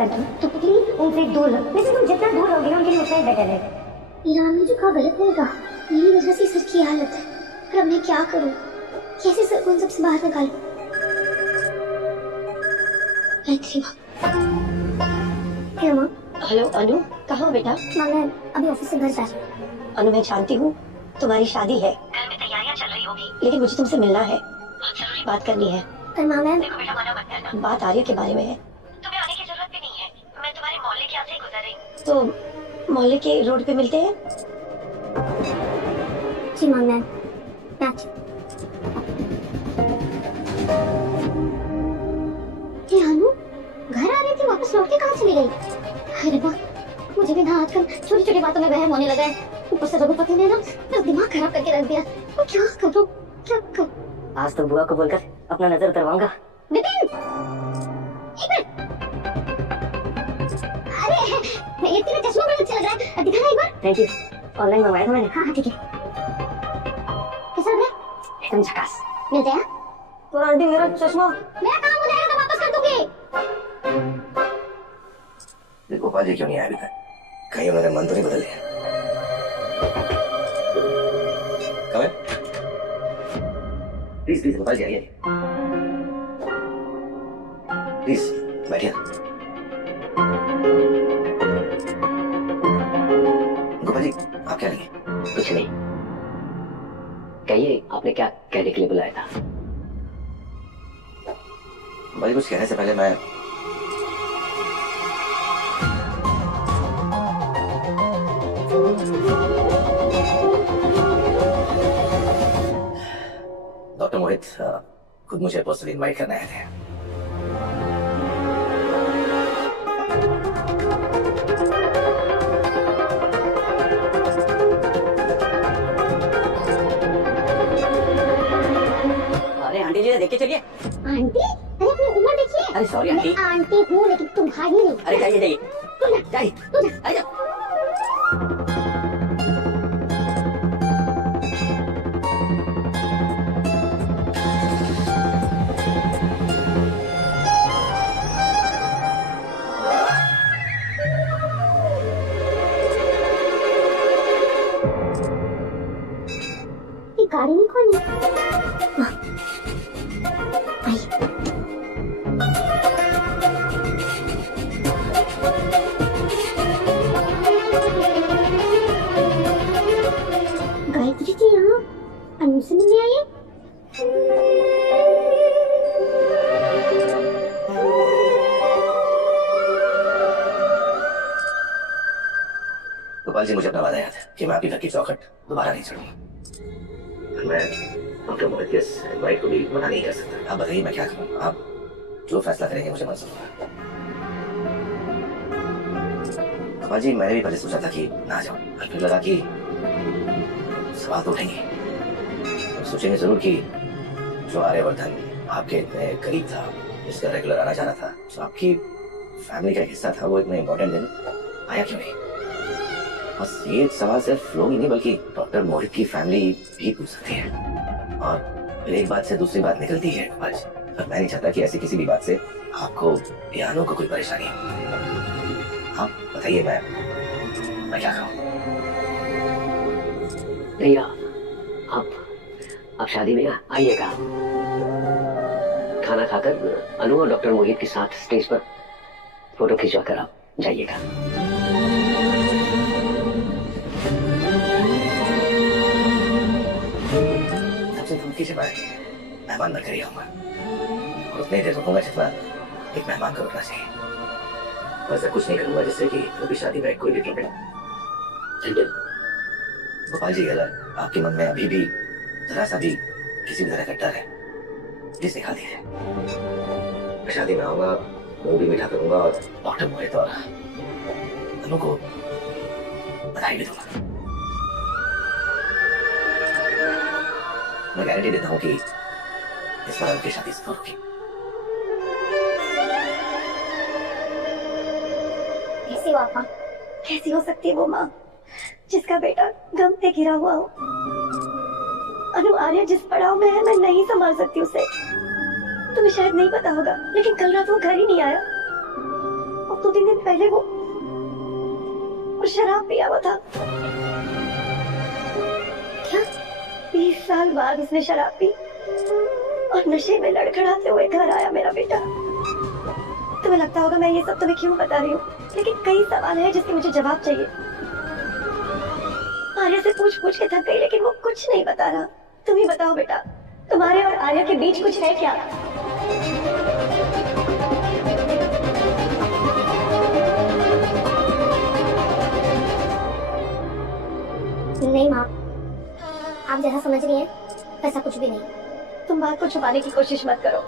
पसंद है तो प्लीज उनसे दूर रहो। वैसे तुम जितना दूर रहोगे उनके लिए उतना ही बेटर है। ईरान ने जो कहा गलत नहीं कहा, मेरी वजह से सर की हालत है। पर अब मैं क्या करूं, कैसे सर को उन सबसे बाहर निकालूं? माँ। हेलो अनु, कहाँ हो बेटा? माँ मैं अभी ऑफिस से घर जा रही हूँ। अनु मैं जानती हूँ तुम्हारी शादी है, घर में तैयारियां चल रही होगी, लेकिन मुझे तुमसे मिलना है, बहुत जरूरी बात करनी है। पर माँ मैं देखो बेटा मना मत करना, बात आर्य के बारे में है। तुम्हें आने की जरूरत भी नहीं है, मैं तुम्हारे मोहल्ले के यहाँ से गुजर रही हूँ, तो मोहल्ले के रोड पे मिलते हैं। जी माँ मैं अनु घर आ रही थी, वापस लौट के कहाँ चली गई? अरे वाह, मुझे भी ना आजकल छोटी छोटी बातों में वहम होने लगा है। ऊपर से रघुपति ने ना मेरा दिमाग खराब करके रख दिया। तो क्या करूं, क्या करूं? आज तो बुआ को बोलकर अपना नजर उतरवाऊंगा। विपिन, अरे ये तेरा चश्मा बड़ा अच्छा लग रहा है, दिखाना एक बार। थैंक यू, ऑनलाइन मंगवाया था मैंने। हाँ ठीक है। कैसा लग रहा है? एकदम झकास। मिल जाएगा? तो आंटी मेरा चश्मा। मेरा काम हो जाएगा तो वापस कर दूंगी। गोपाल जी क्यों नहीं आए अभी तक? कहीं उन्होंने मन तो नहीं बदल लिया? कब है? प्लीज प्लीज गोपाल जी आइए, प्लीज बैठिए। गोपाल जी आप क्या लेंगे? कुछ नहीं, कहिए आपने क्या कहने के लिए बुलाया था? भाई कुछ कहने से पहले मैं डॉक्टर मोहित खुद मुझे पर्सनली इनवाइट करने आए थे। अरे आंटी जी देख के चलिए। आंटी? अरे अपनी उम्र देखिए। अरे सॉरी आंटी। मैं आंटी हूँ लेकिन तुम्हारी नहीं। अरे जाइए जाइए जाइए, तू जा। अरे जाओ। ये गाड़ी में कौन है? गायत्री जी यहाँ अनु से मिलने आई है? गोपाल जी मुझे अपना वादा याद है कि मैं आपके घर की चौखट दोबारा नहीं चढ़ूंगा। मैं डॉक्टर मोहित के इनवाइट को भी मना नहीं कर सकता। आप बताइए मैं क्या करूं? आप जो फैसला करेंगे मुझे मंजूर होगा। गोपाल जी मैंने भी पहले सोचा था कि ना जाऊं, और फिर लगा कि सवाल तो उठेंगे, तो सोचेंगे जरूर कि जो आर्यवर्धन आपके इतने करीब था, जिसका रेगुलर आना जाना था, जो आपकी फैमिली का हिस्सा था, वो इतना इम्पोर्टेंट दिन आया क्यों नहीं? बस ये सवाल सिर्फ लोग ही नहीं बल्कि डॉक्टर मोहित की फैमिली भी पूछ सकती है। और फिर एक बात से दूसरी बात निकलती है गोपाल जी, और मैं नहीं चाहता कि ऐसी किसी भी बात से आपको या अनु को कोई परेशानी हो। आप बताइए मैं क्या करूं? भैया आप शादी में आइएगा। खाना खाकर अनु और डॉक्टर मोहित के साथ स्टेज पर फोटो खिंचवा कर आप जाइएगा। सबसे दूर की जगह मेहमान बनकर ही आऊंगा, और उतने देर रुकूंगा जितना एक मेहमान को रुकना चाहिए। वैसे कुछ नहीं करूंगा जिससे कि कभी शादी में कोई भी प्रॉब्लम। गोपाल जी अगर आपके मन में अभी भी जरा सा भी किसी भी तरह का डर है, प्लीज निकाल दीजिए। मैं शादी में आऊंगा, मुंह भी मीठा करूंगा और डॉक्टर मोहित और अनु को बधाई भी दूंगा। मैं गारंटी देता हूँ कि इस बार उनकी शादी जरूर होगी। कैसी हो आप माँ? कैसी हो सकती है वो माँ जिसका बेटा गम पे गिरा हुआ हो? अनु आर्य जिस पड़ाव में है, मैं नहीं संभाल सकती उसे। तुम्हें शायद नहीं पता होगा, लेकिन कल रात वो घर ही नहीं आया। वो 2-3 दिन पहले वो शराब पिया हुआ था। क्या? 20 साल बाद उसने शराब पी और नशे में लड़खड़ाते हुए घर आया मेरा बेटा। तुम्हें लगता होगा मैं ये सब तुम्हें क्यों बता रही हूँ, लेकिन कई सवाल है जिसके मुझे जवाब चाहिए। आर्या से पूछ पूछ के थक गई, लेकिन वो कुछ नहीं बता रहा। तुम ही बताओ बेटा, तुम्हारे और आर्या के बीच कुछ है क्या? नहीं माँ, आप जैसा समझ रही हैं वैसा कुछ भी नहीं। तुम बात को छुपाने की कोशिश मत करो,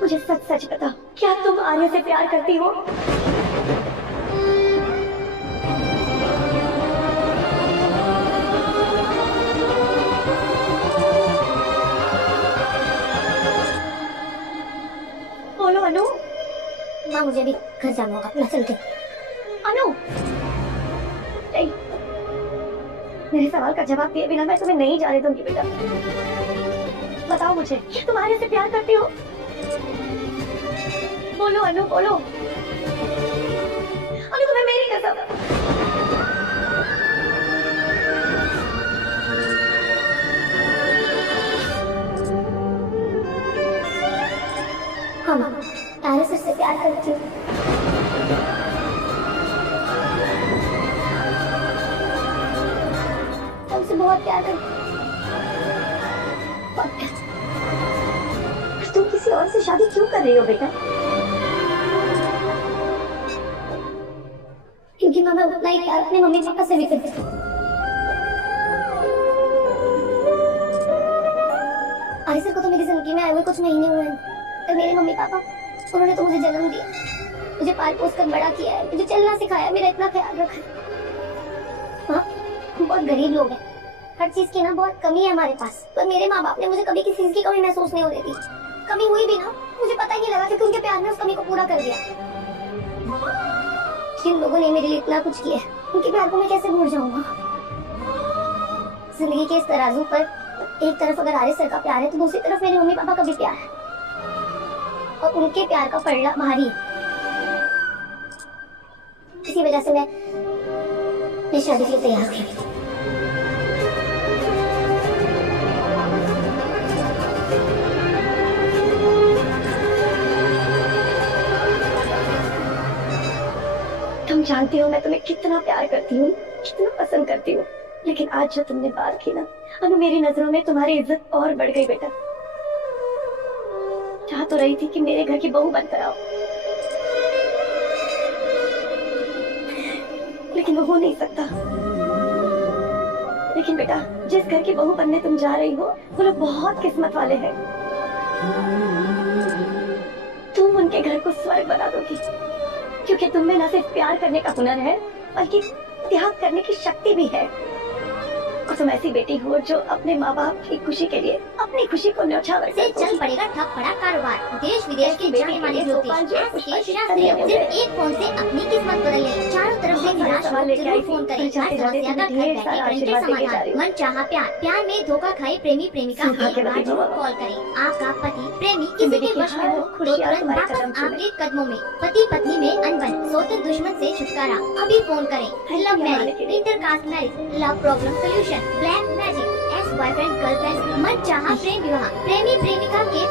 मुझे सच सच बताओ, क्या तुम आर्या से प्यार करती हो? बोलो अनु। माँ मुझे भी घर जाना होगा, मैं चलती हूँ। अनु, नहीं, मेरे सवाल का जवाब दिए बिना मैं तुम्हें नहीं जाने दूंगी बेटा। बताओ मुझे, क्या तुम आर्या से प्यार करती हो? बोलो अनु, बोलो। अनु, तुम्हें मेरी कसम। हाँ माँ, आर्या से उससे प्यार करती हूँ। तुमसे बहुत प्यार करती हूँ। बहुत प्यार। तुम किसी और से शादी क्यों कर रही हो बेटा? क्योंकि मैं उतना ही प्यार अपने मम्मी पापा से भी करती हूँ। आरिसर को तो मेरी जिंदगी में आए हुए कुछ महीने हुए हैं, तो मेरे मम्मी पापा उन्होंने तो मुझे जन्म दिया, मुझे पाल पोस कर बड़ा किया है, मुझे चलना सिखाया, मेरा इतना ख्याल रखा है। हाँ, हम बहुत गरीब लोग हैं, हर चीज की ना बहुत कमी है हमारे पास, पर मेरे माँ बाप ने मुझे कभी किसी चीज की कमी महसूस नहीं होने दी। कमी हुई भी ना, मुझे पता ही नहीं लगा क्योंकि उनके प्यार ने उस कमी को पूरा कर दिया। जिन लोगों ने मेरे लिए इतना कुछ किया है, उनके प्यार को मैं कैसे भूल जाऊंगा? जिंदगी के इस तराजू पर एक तरफ अगर आरिसर का प्यार है तो दूसरी तरफ मेरे मम्मी पापा का भी प्यार है, और उनके प्यार का पलड़ा भारी है। इसी वजह से मैं शादी के लिए तैयार हो गई। तुम जानती हो मैं तुम्हें कितना प्यार करती हूँ, कितना पसंद करती हूँ, लेकिन आज जो तुमने बात की ना, अनु मेरी नजरों में तुम्हारी इज्जत और बढ़ गई बेटा। चाह तो रही थी कि मेरे घर की बहू बनकर आओ, लेकिन वो हो नहीं सकता। लेकिन बेटा, जिस घर की बहू बनने तुम जा रही हो, वो लोग बहुत किस्मत वाले हैं। तुम उनके घर को स्वर्ग बना दोगी, क्योंकि तुम में न सिर्फ प्यार करने का हुनर है, बल्कि त्याग करने की शक्ति भी है। और तुम ऐसी बेटी हो जो अपने माँ बाप की खुशी के लिए अपनी खुशी को न्यौछावर से चल पड़ेगा ठप पड़ा कारोबार। देश विदेश के जाने माने ज्योतिष सिर्फ एक फोन से अपनी किस्मत बदल ले। चारों तरफ से निराश हो जरूर फोन करें। हर समस्या का घर बैठे घंटे समाधान। मन चाहा प्यार, प्यार में धोखा खाए प्रेमी प्रेमिका एक बार जरूर कॉल करें। आपका पति प्रेमी किसी के वश में हो तो तुरंत वापस आपके कदमों में। पति पत्नी में अनबन, सोते दुश्मन से छुटकारा, अभी फोन करें। Love marriage, intercaste marriage, love problem solution, black magic, ex boyfriend girlfriend, मन चाहा प्रेम विवाह, प्रेमी प्रेमिका के